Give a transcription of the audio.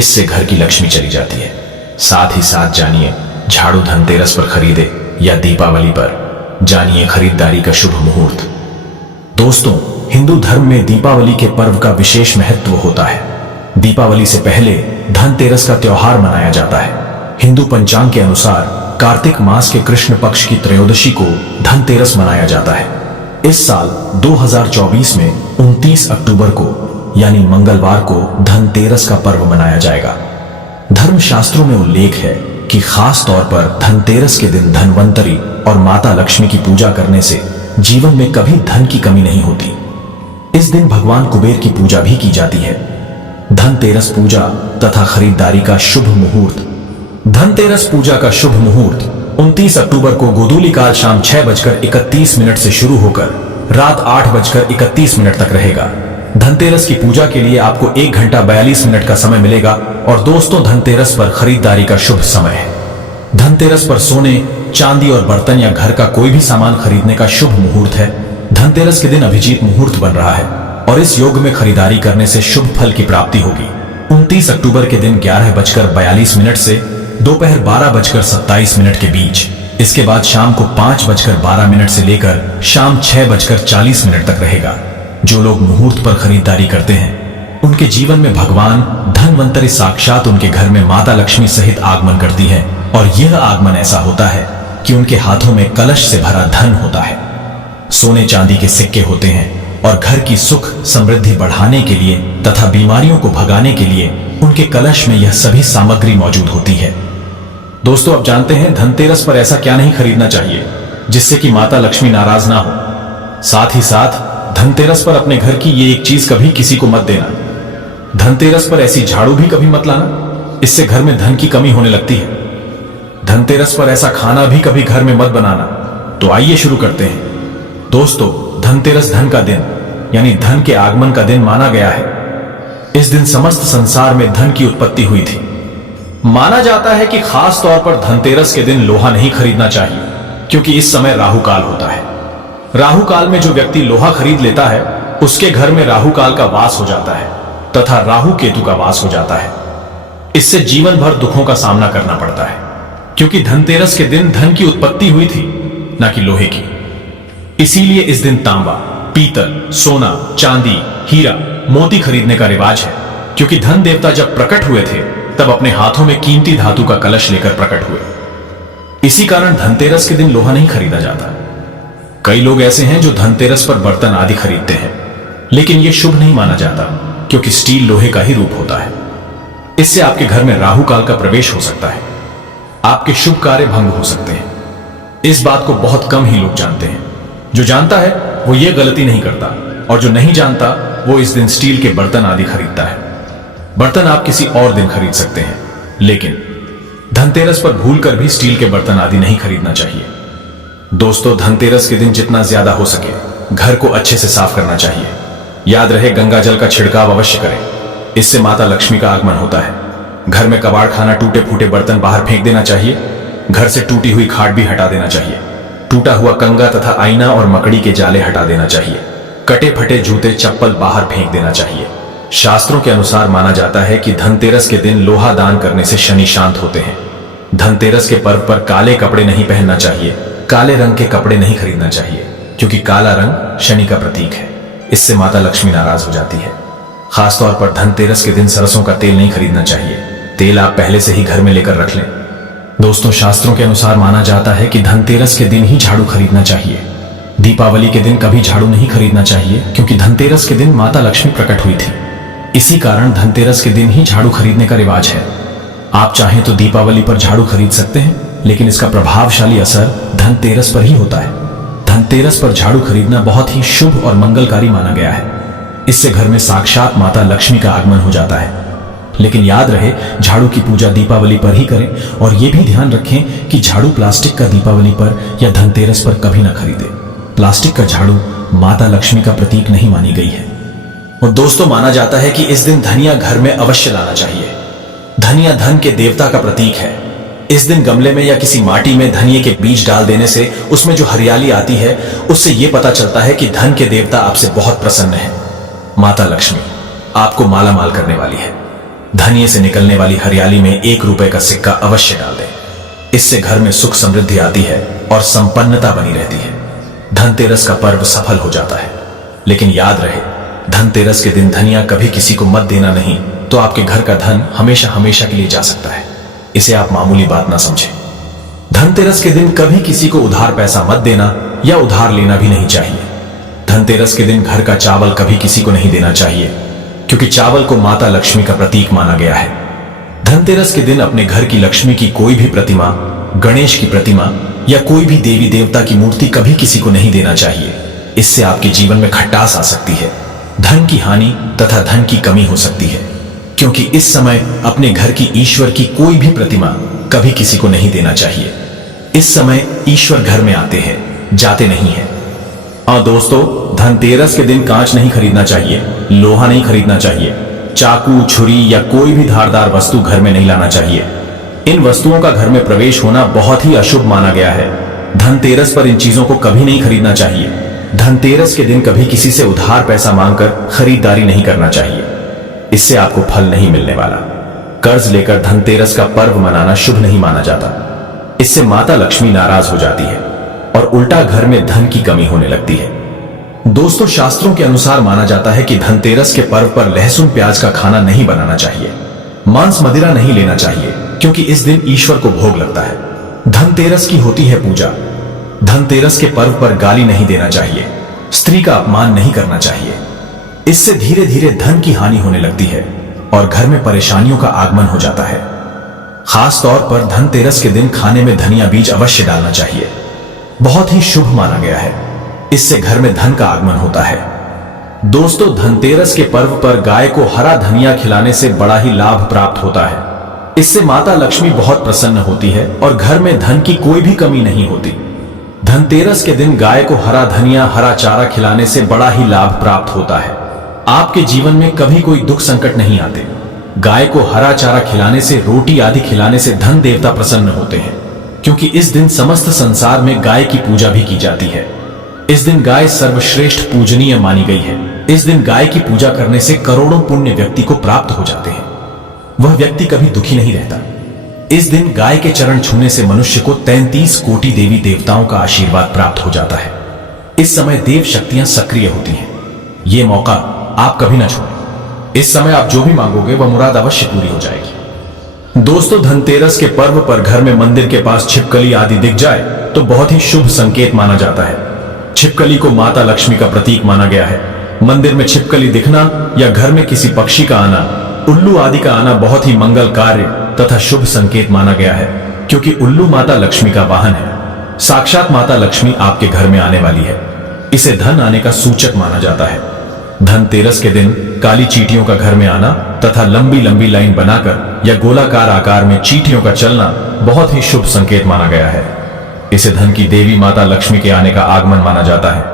इससे घर की लक्ष्मी चली जाती है। साथ ही साथ जानिए झाड़ू धनतेरस पर खरीदे या दीपावली पर, जानिए खरीदारी का शुभ मुहूर्त। दोस्तों, हिंदू धर्म में दीपावली के पर्व का विशेष महत्व होता है। दीपावली से पहले धनतेरस का त्योहार मनाया जाता है। हिंदू पंचांग के अनुसार कार्तिक मास के कृष्ण पक्ष की त्रयोदशी को धनतेरस मनाया जाता है। इस साल 2024 में 29 अक्टूबर को यानी मंगलवार को धनतेरस का पर्व मनाया जाएगा। धर्मशास्त्रों में उल्लेख है कि खास तौर पर धनतेरस के दिन धनवंतरी और माता लक्ष्मी की पूजा करने से जीवन में कभी धन की कमी नहीं होती। इस दिन भगवान कुबेर की पूजा भी की जाती है। धनतेरस पूजा तथा खरीदारी का शुभ मुहूर्त। धनतेरस पूजा का शुभ मुहूर्त 29 अक्टूबर को गोधूली काल शाम 6:31 से शुरू होकर रात 8:31 तक रहेगा। धनतेरस की पूजा के लिए आपको 1 घंटा 42 मिनट का समय मिलेगा। और दोस्तों, धनतेरस पर खरीदारी का शुभ समय है। धनतेरस पर सोने, चांदी और बर्तन या घर का कोई भी सामान खरीदने का शुभ मुहूर्त है। धनतेरस के दिन अभिजीत मुहूर्त बन रहा है और इस योग में खरीदारी करने से शुभ फल की प्राप्ति होगी। 29 अक्टूबर के दिन 11:42 से दोपहर 12:27 के बीच। इसके बाद शाम को 5:12 से लेकर शाम 6:40 तक रहेगा। जो लोग मुहूर्त पर खरीदारी करते हैं उनके जीवन में भगवान धनवंतरी साक्षात उनके घर में माता लक्ष्मी सहित आगमन करती है। और यह आगमन ऐसा होता है कि उनके हाथों में कलश से भरा धन होता है। सोने चांदी के सिक्के होते हैं और घर की सुख समृद्धि बढ़ाने के लिए तथा बीमारियों को भगाने के लिए उनके कलश में यह सभी सामग्री मौजूद होती है। दोस्तों, आप जानते हैं धनतेरस पर ऐसा क्या नहीं खरीदना चाहिए जिससे कि माता लक्ष्मी नाराज ना हो। साथ ही साथ धनतेरस पर अपने घर की ये एक चीज कभी किसी को मत देना। धनतेरस पर ऐसी झाड़ू भी कभी मत लाना, इससे घर में धन की कमी होने लगती है। धनतेरस पर ऐसा खाना भी कभी घर में मत बनाना। तो आइए शुरू करते हैं। दोस्तों, धनतेरस धन का दिन यानी धन के आगमन का दिन माना गया है। इस दिन समस्त संसार में धन की उत्पत्ति हुई थी। माना जाता है कि खास तौर पर धनतेरस के दिन लोहा नहीं खरीदना चाहिए, क्योंकि इस समय राहु काल होता है। राहु काल में जो व्यक्ति लोहा खरीद लेता है उसके घर में राहु काल का वास हो जाता है तथा राहु केतु का वास हो जाता है। इससे जीवन भर दुखों का सामना करना पड़ता है, क्योंकि धनतेरस के दिन धन की उत्पत्ति हुई थी, न कि लोहे की। इसीलिए इस दिन तांबा, पीतल, सोना, चांदी, हीरा, मोती खरीदने का रिवाज है, क्योंकि धन देवता जब प्रकट हुए थे तब अपने हाथों में कीमती धातु का कलश लेकर प्रकट हुए। इसी कारण धनतेरस के दिन लोहा नहीं खरीदा जाता। कई लोग ऐसे हैं जो धनतेरस पर बर्तन आदि खरीदते हैं, लेकिन यह शुभ नहीं माना जाता, क्योंकि स्टील लोहे का ही रूप होता है। इससे आपके घर में राहु काल का प्रवेश हो सकता है, आपके शुभ कार्य भंग हो सकते हैं। इस बात को बहुत कम ही लोग जानते हैं। जो जानता है वो ये गलती नहीं करता, और जो नहीं जानता वो इस दिन स्टील के बर्तन आदि खरीदता है। बर्तन आप किसी और दिन खरीद सकते हैं, लेकिन धनतेरस पर भूलकर भी स्टील के बर्तन आदि नहीं खरीदना चाहिए। दोस्तों, धनतेरस के दिन जितना ज्यादा हो सके घर को अच्छे से साफ करना चाहिए। याद रहे, गंगा जल का छिड़काव अवश्य करें, इससे माता लक्ष्मी का आगमन होता है। घर में कबाड़ खाना, टूटे फूटे बर्तन बाहर फेंक देना चाहिए। घर से टूटी हुई खाट भी हटा देना चाहिए। टूटा हुआ कंगा तथा आईना और मकड़ी के जाले हटा देना चाहिए। कटे फटे जूते चप्पल बाहर फेंक देना चाहिए। शास्त्रों के अनुसार माना जाता है कि धनतेरस के दिन लोहा दान करने से शनि शांत होते हैं। धनतेरस के पर्व पर काले कपड़े नहीं पहनना चाहिए, काले रंग के कपड़े नहीं खरीदना चाहिए, क्योंकि काला रंग शनि का प्रतीक है। इससे माता लक्ष्मी नाराज हो जाती है। खासतौर पर धनतेरस के दिन सरसों का तेल नहीं खरीदना चाहिए। तेल आप पहले से ही घर में लेकर रख लें। दोस्तों, शास्त्रों के अनुसार माना जाता है कि धनतेरस के दिन ही झाड़ू खरीदना चाहिए। दीपावली के दिन कभी झाड़ू नहीं खरीदना चाहिए, क्योंकि धनतेरस के दिन माता लक्ष्मी प्रकट हुई थी। इसी कारण धनतेरस के दिन ही झाड़ू खरीदने का रिवाज है। आप चाहें तो दीपावली पर झाड़ू खरीद सकते हैं, लेकिन इसका प्रभावशाली असर धनतेरस पर ही होता है। धनतेरस पर झाड़ू खरीदना बहुत ही शुभ और मंगलकारी माना गया है। इससे घर में साक्षात माता लक्ष्मी का आगमन हो जाता है। लेकिन याद रहे, झाड़ू की पूजा दीपावली पर ही करें, और यह भी ध्यान रखें कि झाड़ू प्लास्टिक का दीपावली पर या धनतेरस पर कभी ना खरीदें। प्लास्टिक का झाड़ू माता लक्ष्मी का प्रतीक नहीं मानी गई है। और दोस्तों, माना जाता है कि इस दिन धनिया घर में अवश्य लाना चाहिए। धनिया धन के देवता का प्रतीक है। इस दिन गमले में या किसी माटी में धनिये के बीज डाल देने से उसमें जो हरियाली आती है, उससे यह पता चलता है कि धन के देवता आपसे बहुत प्रसन्न है। माता लक्ष्मी आपको माला माल करने वाली है। धनिये से निकलने वाली हरियाली में 1 रुपए का सिक्का अवश्य डाल दें। इससे घर में सुख समृद्धि आती है और संपन्नता बनी रहती है। धनतेरस का पर्व सफल हो जाता है। लेकिन याद रहे, धनतेरस के दिन धनिया कभी किसी को मत देना नहीं, तो आपके घर का धन हमेशा हमेशा के लिए जा सकता है। इसे आप मामूली बात ना समझें। धनतेरस के दिन कभी किसी को उधार पैसा मत देना या उधार लेना भी नहीं चाहिए। धनतेरस के दिन घर का चावल कभी किसी को नहीं देना चाहिए, क्योंकि चावल को माता लक्ष्मी का प्रतीक माना गया है। धनतेरस के दिन अपने घर की लक्ष्मी की कोई भी प्रतिमा, गणेश की प्रतिमा या कोई भी देवी देवता की मूर्ति कभी किसी को नहीं देना चाहिए। इससे आपके जीवन में खटास आ सकती है, धन की हानि तथा धन की कमी हो सकती है। क्योंकि इस समय अपने घर की ईश्वर की कोई भी प्रतिमा कभी किसी को नहीं देना चाहिए। इस समय ईश्वर घर में आते हैं, जाते नहीं हैं। और दोस्तों, धनतेरस के दिन कांच नहीं खरीदना चाहिए, लोहा नहीं खरीदना चाहिए, चाकू, छुरी या कोई भी धारदार वस्तु घर में नहीं लाना चाहिए। इन वस्तुओं का घर में प्रवेश होना बहुत ही अशुभ माना गया है। धनतेरस पर इन चीजों को कभी नहीं खरीदना चाहिए। धनतेरस के दिन कभी किसी से उधार पैसा मांगकर खरीदारी नहीं करना चाहिए। इससे आपको फल नहीं मिलने वाला। कर्ज लेकर धनतेरस का पर्व मनाना शुभ नहीं माना जाता। इससे माता लक्ष्मी नाराज हो जाती है और उल्टा घर में धन की कमी होने लगती है। दोस्तों, शास्त्रों के अनुसार माना जाता है कि धनतेरस के पर्व पर लहसुन प्याज का खाना नहीं बनाना चाहिए, मांस मदिरा नहीं लेना चाहिए, क्योंकि इस दिन ईश्वर को भोग लगता है। धनतेरस की होती है पूजा। धनतेरस के पर्व पर गाली नहीं देना चाहिए, स्त्री का अपमान नहीं करना चाहिए। इससे धीरे धीरे धन की हानि होने लगती है और घर में परेशानियों का आगमन हो जाता है। खास तौर पर धनतेरस के दिन खाने में धनिया बीज अवश्य डालना चाहिए। बहुत ही शुभ माना गया है। इससे घर में धन का आगमन होता है। दोस्तों, धनतेरस के पर्व पर गाय को हरा धनिया खिलाने से बड़ा ही लाभ प्राप्त होता है। इससे माता लक्ष्मी बहुत प्रसन्न होती है और घर में धन की कोई भी कमी नहीं होती। धनतेरस के दिन गाय को हरा धनिया, हरा चारा खिलाने से बड़ा ही लाभ प्राप्त होता है। आपके जीवन में कभी कोई दुख संकट नहीं आते। गाय को हरा चारा खिलाने से, रोटी आदि खिलाने से धन देवता प्रसन्न होते हैं, क्योंकि इस दिन समस्त संसार में गाय की पूजा भी की जाती है। इस दिन गाय सर्वश्रेष्ठ पूजनीय मानी गई है। इस दिन गाय की पूजा करने से करोड़ों पुण्य व्यक्ति को प्राप्त हो जाते हैं। वह व्यक्ति कभी दुखी नहीं रहता। इस दिन गाय के चरण छूने से मनुष्य को 33 कोटि देवी देवताओं का आशीर्वाद प्राप्त हो जाता है। इस समय देव शक्तियां सक्रिय होती हैं। यह मौका आप कभी ना छोड़ें। इस समय आप जो भी मांगोगे वह मुराद अवश्य पूरी हो जाएगी। दोस्तों, धनतेरस के पर्व पर घर में मंदिर के पास छिपकली आदि दिख जाए तो बहुत ही शुभ संकेत माना जाता है। छिपकली को माता लक्ष्मी का प्रतीक माना गया है। मंदिर में छिपकली दिखना या घर में किसी पक्षी का आना, उल्लू आदि का आना बहुत ही मंगल कार्य तथा शुभ संकेत माना गया है, क्योंकि उल्लू माता लक्ष्मी का वाहन है। साक्षात माता लक्ष्मी आपके घर में आने वाली है। इसे धन आने का सूचक माना जाता है। धनतेरस के दिन काली चींटियों का घर में आना तथा लंबी लंबी लाइन बनाकर या गोलाकार आकार में चींटियों का चलना बहुत ही शुभ संकेत माना गया है। इसे धन की देवी माता लक्ष्मी के आने का आगमन माना जाता है।